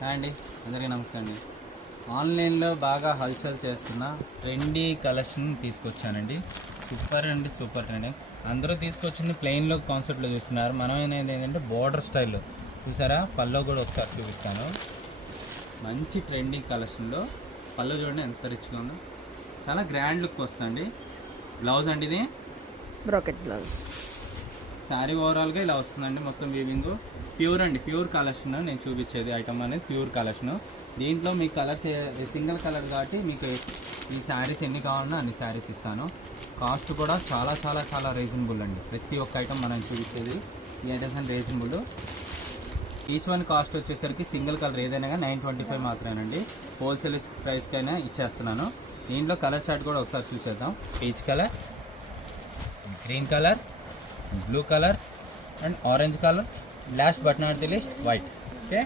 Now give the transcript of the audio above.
Hi అండి, అందరికీ నమస్తే అండి. ఆన్లైన్లో బాగా హల్చల్ చేస్తున్న ట్రెండీ కలెక్షన్ తీసుకొచ్చానండి. సూపర్ అండి, సూపర్ అండి. అందరూ తీసుకొచ్చింది ప్లెయిన్లో కాన్సెప్ట్లో చూస్తున్నారు. మనం ఏంటంటే బోర్డర్ స్టైల్లో చూసారా. పల్లో కూడా ఒకసారి చూపిస్తాను. మంచి ట్రెండీ కలెక్షన్లో పల్లో చూడండి ఎంత రిచ్గా ఉందో. చాలా గ్రాండ్ లుక్ వస్తుంది. బ్లౌజ్ అండి, ఇది బ్రాకెట్ బ్లౌజ్. శారీ ఓవరాల్గా ఇలా వస్తుందండి. మొత్తం వీవింగ్ ప్యూర్ అండి, ప్యూర్ కలెక్షన్. నేను చూపించేది ఐటమ్ అనేది ప్యూర్ కలెక్షన్. దీంట్లో మీకు కలర్స్ సింగిల్ కలర్ కాబట్టి మీకు ఈ శారీస్ ఎన్ని కావాలన్నా అన్ని శారీస్ ఇస్తాను. కాస్ట్ కూడా చాలా చాలా చాలా రీజనబుల్ అండి. ప్రతి ఒక్క ఐటమ్ మనం చూపించేది ఈ ఐటమ్స్ అని రీజనబుల్. ఈచ్ వన్ కాస్ట్ వచ్చేసరికి సింగిల్ కలర్ ఏదైనా కానీ 925 మాత్రమేనండి. హోల్సేల్ ప్రైస్కైనా ఇచ్చేస్తున్నాను. దీంట్లో కలర్ చార్ట్ కూడా ఒకసారి చూసేద్దాం. Peach colour, green colour, blue colour and orange colour, last but not the list white. Okay,